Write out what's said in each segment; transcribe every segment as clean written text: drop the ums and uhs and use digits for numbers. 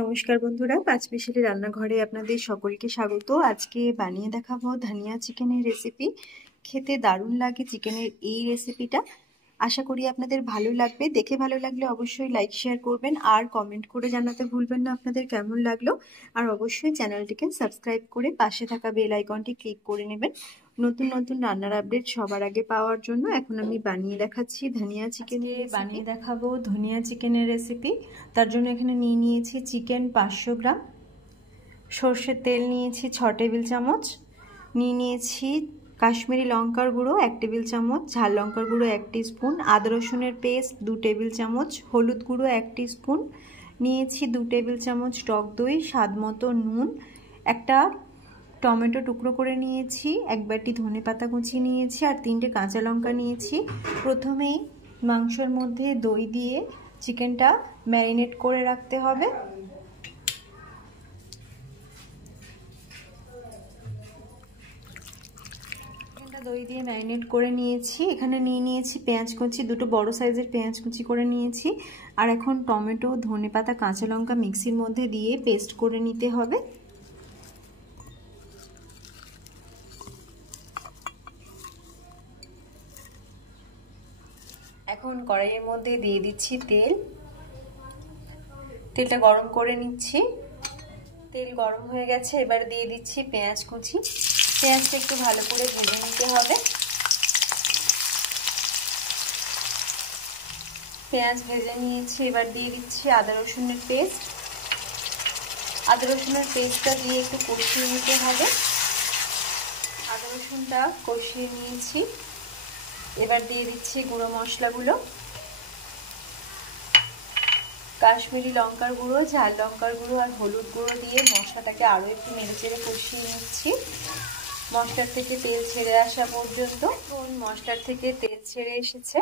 নমস্কার বন্ধুরা, পাঁচমিশালি রান্নাঘরে আপনাদের সকলকে স্বাগত। আজকে বানিয়ে দেখাবো ধনিয়া চিকেনের রেসিপি। খেতে দারুণ লাগে চিকেনের এই রেসিপিটা। আশা করি আপনাদের ভালো লাগবে। দেখে ভালো লাগলে অবশ্যই লাইক শেয়ার করবেন আর কমেন্ট করে জানাতে ভুলবেন না আপনাদের কেমন লাগলো। আর অবশ্যই চ্যানেলটিকে সাবস্ক্রাইব করে পাশে থাকা বেল আইকনটি ক্লিক করে নেবেন নতুন নতুন রান্নার আপডেট সবার আগে পাওয়ার জন্য। এখন আমি বানিয়ে দেখাচ্ছি ধনিয়া চিকেনের বানিয়ে দেখাবো ধনিয়া চিকেনের রেসিপি। তার জন্য এখানে নিয়ে নিয়েছি চিকেন 500 গ্রাম, সর্ষের তেল নিয়েছি 6 টেবিল চামচ, নিয়ে নিয়েছি কাশ্মীরি লঙ্কার গুঁড়ো 1 টেবিল চামচ, ঝাল লঙ্কার গুঁড়ো 1 টিস্পুন, আদা রসুনের পেস্ট 2 টেবিল চামচ, হলুদ গুঁড়ো 1 টিস্পুন, নিয়েছি 2 টেবিল চামচ টক দই, স্বাদ মতো নুন, একটা টমেটো টুকরো করে নিয়েছি, এক বাটি ধনেপাতা কুচি নিয়েছি আর 3টে কাঁচা লঙ্কা নিয়েছি। প্রথমেই মাংসের মধ্যে দই দিয়ে চিকেনটা ম্যারিনেট করে রাখতে হবে। দই দিয়ে ম্যারিনেট করে নিয়েছি। এখানে নিয়ে নিয়েছি পেঁয়াজ কুচি, 2টো বড় সাইজের পেঁয়াজ কুচি করে নিয়েছি। আর এখন টমেটো, ধনেপাতা, কাঁচা লঙ্কা মিক্সির মধ্যে দিয়ে পেস্ট করে নিতে হবে। এখন কড়াইয়ের মধ্যে দিয়ে দিচ্ছি তেল। তেলটা গরম করে নিচ্ছি। তেল গরম হয়ে গেছে, এবার দিয়ে দিচ্ছি পেঁয়াজ কুচি। পেঁয়াজটা একটু ভালো করে ভেজে নিতে হবে। পেঁয়াজ ভেজে নিয়েছি, এবার দিয়ে দিচ্ছি আদা রসুনের পেস্ট। আদা রসুনের পেস্টটা দিয়ে একটু কষিয়ে নিতে হবে। আদা রসুনটা কষিয়ে নিয়েছি, এবার দিয়ে দিচ্ছি গুঁড়ো মশলাগুলো। কাশ্মীরি লঙ্কার গুঁড়ো, ঝাল লঙ্কার গুঁড়ো আর হলুদ গুঁড়ো দিয়ে মশলাটাকে আরও একটু নেড়েচেড়ে কষিয়ে নিচ্ছি মশলার থেকে তেল ছেড়ে আসা পর্যন্ত। মশলার থেকে তেল ছেড়ে এসেছে,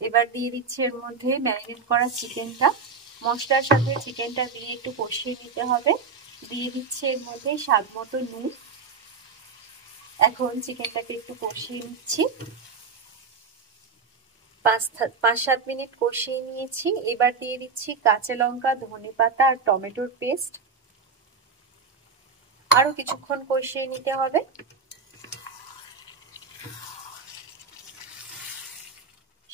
এবার দিয়ে দিচ্ছি এর মধ্যে ম্যারিনেট করা চিকেনটা। মশলার সাথে চিকেনটা দিয়ে একটু কষিয়ে নিতে হবে। দিয়ে দিচ্ছি এর মধ্যে স্বাদ মতো নুন। এখন চিকেনটাকে একটু কষিয়ে নিচ্ছি। 5-7 মিনিট কষিয়ে নিয়েছি। এবার দিয়ে দিচ্ছি কাঁচা লঙ্কা, ধনেপাতা আর টমেটোর পেস্ট। আরো কিছুক্ষণ কষিয়ে নিতে হবে।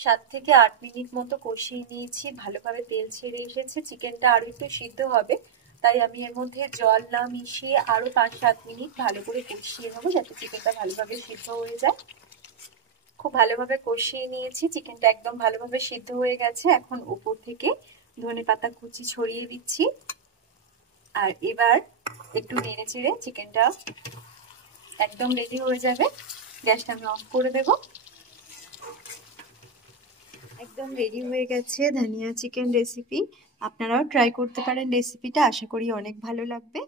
7 থেকে 8 মিনিট মতো কষিয়ে নিয়েছি। ভালোভাবে তেল ছেড়ে এসেছে, চিকেনটা আরো একটু সিদ্ধ হবে, তাই আমি এর মধ্যে জল না মিশিয়ে আরো 5-7 মিনিট ভালো করে কষিয়ে নেবো, যাতে চিকেনটা ভালোভাবে সিদ্ধ হয়ে যায়। খুব ভালোভাবে কষিয়ে নিয়েছি, চিকেনটা একদম ভালোভাবে সিদ্ধ হয়ে গেছে। এখন উপর থেকে ধনেপাতা কুচি ছড়িয়ে দিচ্ছি আর এবার একটু নেড়ে চেড়ে চিকেনটা একদম রেডি হয়ে যাবে। গ্যাসটা আমি অফ করে দেব। একদম রেডি হয়ে গেছে ধনিয়া চিকেন রেসিপি। আপনারাও ট্রাই করতে পারেন রেসিপিটা, আশা করি অনেক ভালো লাগবে।